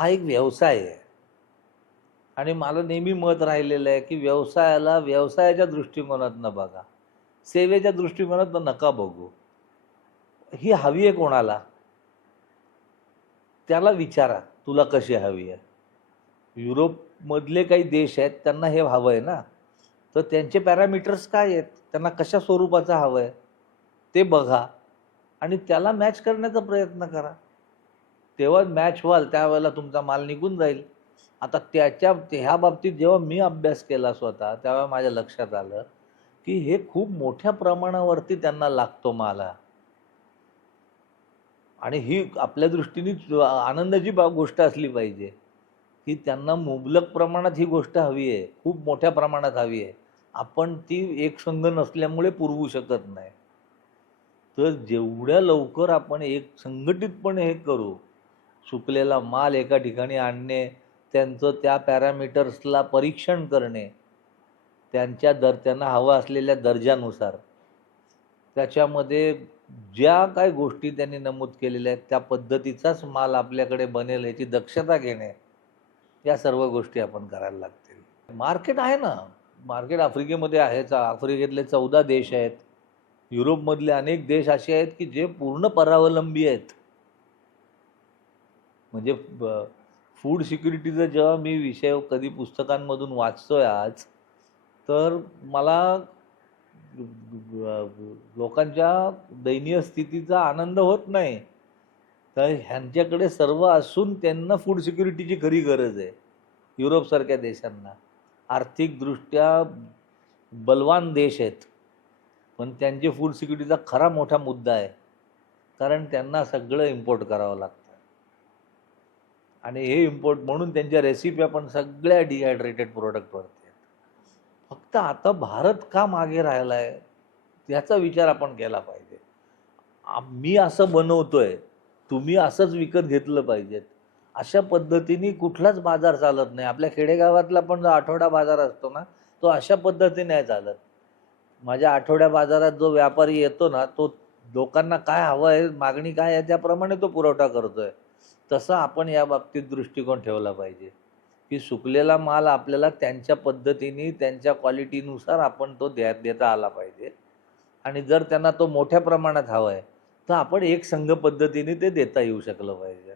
हा एक व्यवसाय आहे. आणि मला नेहमी मत राहिलेलं आहे की व्यवसायाला व्यवसायाच्या दृष्टिकोनातनं बघा. सेवेच्या दृष्टिकोनातनं नका बघू. ही हवी आहे कोणाला? त्याला विचारा तुला कशी हवी आहे? युरोपमधले काही देश आहेत त्यांना हे हवं आहे ना. तर त्यांचे पॅरामीटर्स काय आहेत? त्यांना कशा स्वरूपाचं हवं आहे ते बघा. आणि त्याला मॅच करण्याचा प्रयत्न करा. तेव्हा मॅच व्हाल त्यावेळेला तुमचा माल निघून जाईल. आता त्याच्या ह्या बाबतीत जेव्हा मी अभ्यास केला स्वतः त्यावेळेला माझ्या लक्षात आलं की हे खूप मोठ्या प्रमाणावरती त्यांना लागतो माल हा. आणि ही आपल्या दृष्टीने आनंदाची बा गोष्ट असली पाहिजे की त्यांना मुबलक प्रमाणात ही गोष्ट हवी आहे खूप मोठ्या प्रमाणात हवी आहे. आपण ती एक संघ नसल्यामुळे पुरवू शकत नाही. तर जेवढ्या लवकर आपण एक संघटितपणे हे करू चुकलेला माल एका ठिकाणी आणणे त्यांचं त्या पॅरामीटर्सला परीक्षण करणे त्यांच्या दर त्यांना हवा असलेल्या दर्जानुसार. त्याच्यामध्ये ज्या काय गोष्टी त्यांनी नमूद केलेल्या आहेत त्या पद्धतीचाच माल आपल्याकडे बनेल याची दक्षता घेणे या सर्व गोष्टी आपण करायला लागतील. मार्केट आहे ना. मार्केट आफ्रिकेमध्ये आहे चा आफ्रिकेतले चौदा देश आहेत. युरोपमधले अनेक देश असे आहेत की जे पूर्ण परावलंबी आहेत. म्हणजे फूड सिक्युरिटीचा जेव्हा मी विषय कधी पुस्तकांमधून वाचतोय आज तर मला लोकांच्या दयनीय स्थितीचा आनंद होत नाही. तर ह्यांच्याकडे सर्व असून त्यांना फूड सिक्युरिटीची खरी गरज आहे युरोपसारख्या देशांना. आर्थिकदृष्ट्या बलवान देश आहेत. पण त्यांचे फूड सिक्युरिटीचा खरा मोठा मुद्दा आहे कारण त्यांना सगळं इम्पोर्ट करावं लागतं. आणि हे इम्पोर्ट म्हणून त्यांच्या रेसिप्या पण सगळ्या डिहायड्रेटेड प्रोडक्टवरती आहेत. फक्त आता भारत का मागे राहिला आहे याचा विचार आपण केला पाहिजे. मी असं बनवतोय तुम्ही असंच विकत घेतलं पाहिजेत. अशा पद्धतीने कुठलाच बाजार चालत नाही. आपल्या खेडेगावातला पण जो आठवडा बाजार असतो ना तो अशा पद्धतीने चालत. माझ्या आठवड्या बाजारात जो व्यापारी येतो ना तो लोकांना काय हवं आहे मागणी काय आहे त्याप्रमाणे तो पुरवठा करतोय. तसं आपण या बाबतीत दृष्टिकोन ठेवला पाहिजे. की सुकलेला माल आपल्याला त्यांच्या पद्धतीने त्यांच्या क्वालिटीनुसार आपण तो द्या देता आला पाहिजे. आणि जर त्यांना तो मोठ्या प्रमाणात हवा आहे तर आपण एक संघ पद्धतीने ते देता येऊ शकलं पाहिजे.